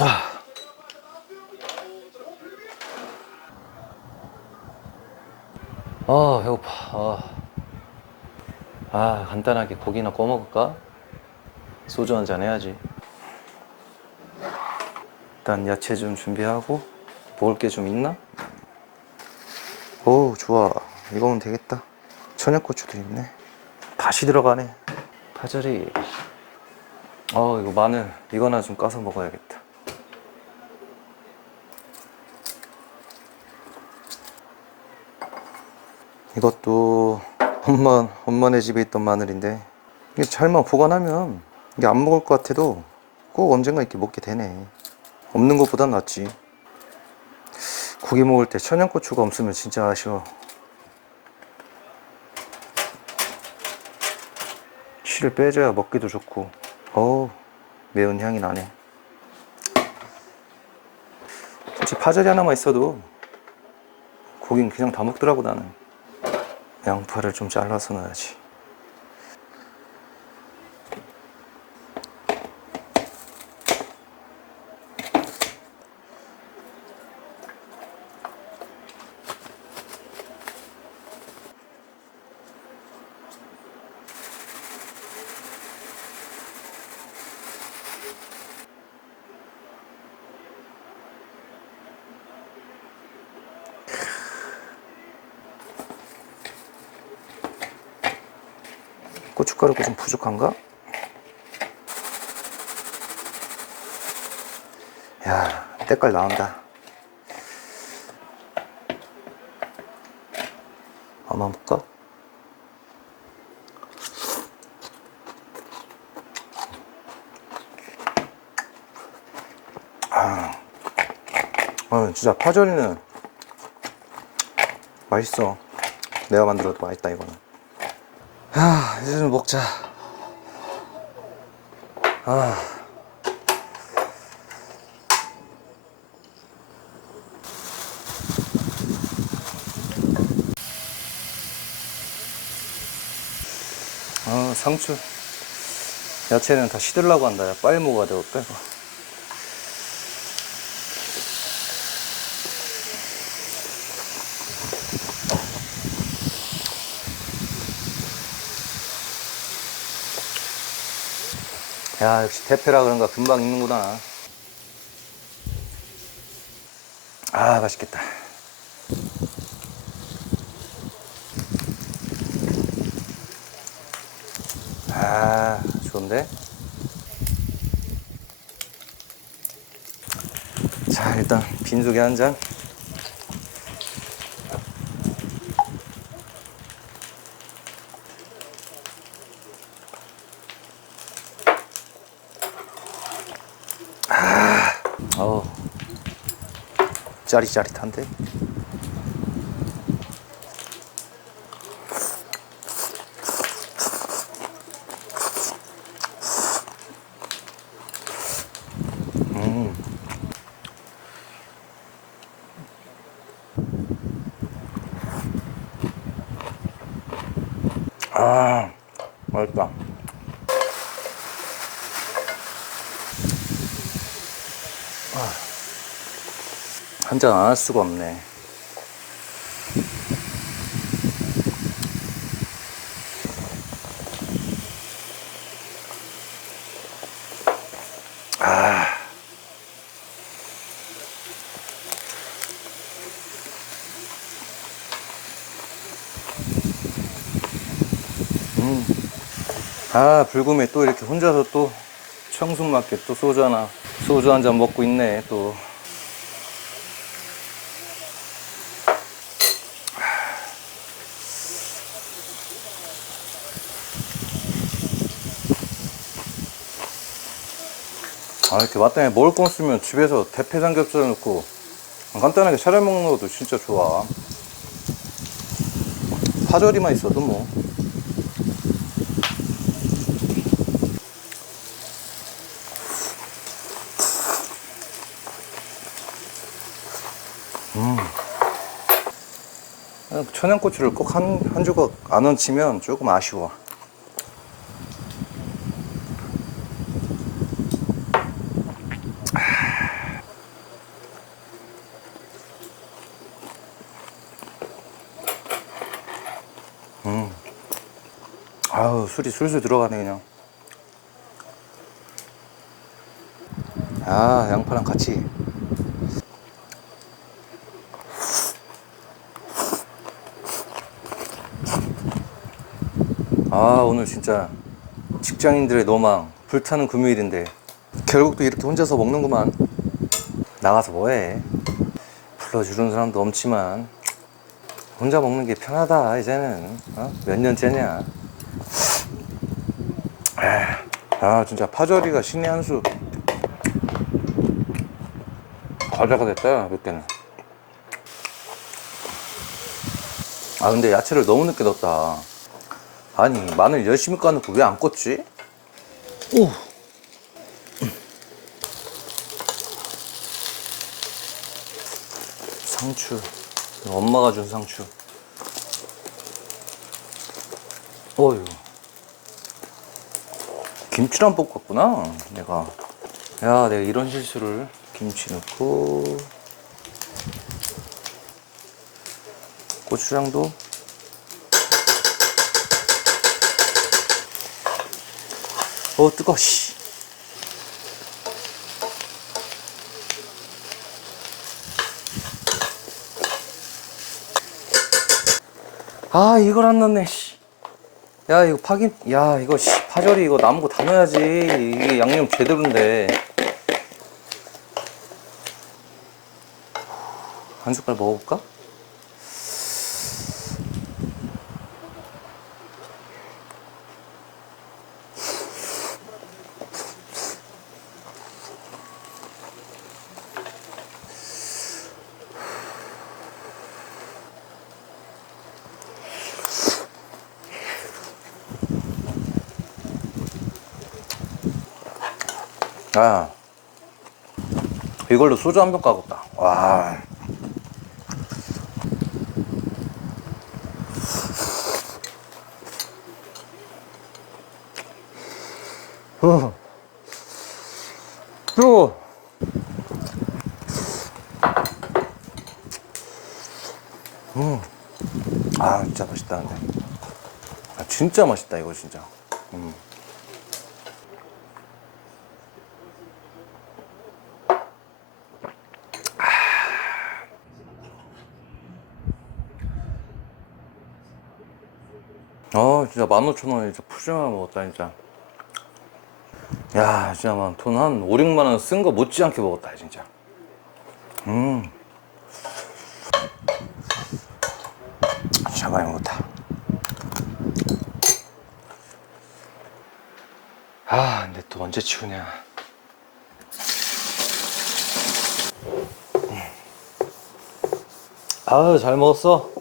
아. 배고파. 아. 아 간단하게 고기나 구워 먹을까? 소주 한잔 해야지. 일단 야채 좀 준비하고 먹을 게 좀 있나? 오 좋아. 이거면 되겠다. 천연고추도 있네. 다시 들어가네. 파절이. 어 이거 마늘 이거나 좀 까서 먹어야겠다 이것도 엄마 엄마네 집에 있던 마늘인데 이게 잘만 보관하면 이게 안 먹을 것 같아도 꼭 언젠가 이렇게 먹게 되네. 없는 것보단 낫지. 고기 먹을 때 천연고추가 없으면 진짜 아쉬워. 씨를 빼줘야 먹기도 좋고. 어우 매운 향이 나네. 솔직히 파절이 하나만 있어도 고긴 그냥 다 먹더라고 나는 양파를 좀 잘라서 넣어야지 고춧가루가 좀 부족한가? 야, 때깔 나온다. 한번 볼까? 아, 어, 진짜 파절이는 맛있어. 내가 만들어도 맛있다 이거는. 아, 이제 좀 먹자. 아. 아, 상추. 야채는 다 시들라고 한다. 야, 빨리 먹어야 되겠다. 야, 역시 대패라 그런가 금방 익는구나. 아, 맛있겠다. 아, 좋은데? 자, 일단 빈속에 한 잔. 짜릿짜릿한데? 음. 아, 맛있다. 한 잔 안 할 수가 없네. 아. 음. 아, 불금에 또 이렇게 혼자서 또 청순맞게 또 소주 하나, 소주 한 잔 먹고 있네, 또. 아, 이렇게 마땅히 먹을 거 없으면 집에서 대패 삼겹살 넣고 간단하게 차려 먹는 것도 진짜 좋아. 파절이만 있어도 뭐. 음. 천연고추를 꼭 한, 한 조각 안 얹히면 조금 아쉬워. 아우 술이 술술 들어가네 그냥. 아 양파랑 같이. 아 오늘 진짜 직장인들의 로망 불타는 금요일인데. 결국 또 이렇게 혼자서 먹는구만. 나가서 뭐해? 불러주는 사람도 없지만 혼자 먹는 게 편하다 이제는. 어? 몇 년째냐 아 진짜 파절이가 신의 한 수. 과자가 됐다 몇 개는. 아 근데 야채를 너무 늦게 넣었다. 아니 마늘 열심히 까놓고 왜 안 껐지? 오. 상추. 엄마가 준 상추. 어휴 김치를 안 볶았구나. 내가. 야 내가 이런 실수를 김치 넣고. 고추장도. 어 뜨거 씨. 아 이걸 안 넣네 씨. 야 이거 파김 야 이거 씨 파절이 이거 남은 거 다 넣어야지 이게 양념 제대로인데 한 숟갈 먹어볼까? 아 이걸로 소주 한 병 까겠다 와 어. 뜨거워 음. 아 진짜 맛있다 근데 아, 진짜 맛있다 이거 진짜 음. 아 진짜 15,000원에 진짜 푸짐하게 먹었다 진짜. 야 진짜 막돈한 5, 6만원 쓴 거 못지않게 먹었다 진짜. 음. 진짜 많이 먹었다. 아 근데 또 언제 치우냐. 아유 잘 먹었어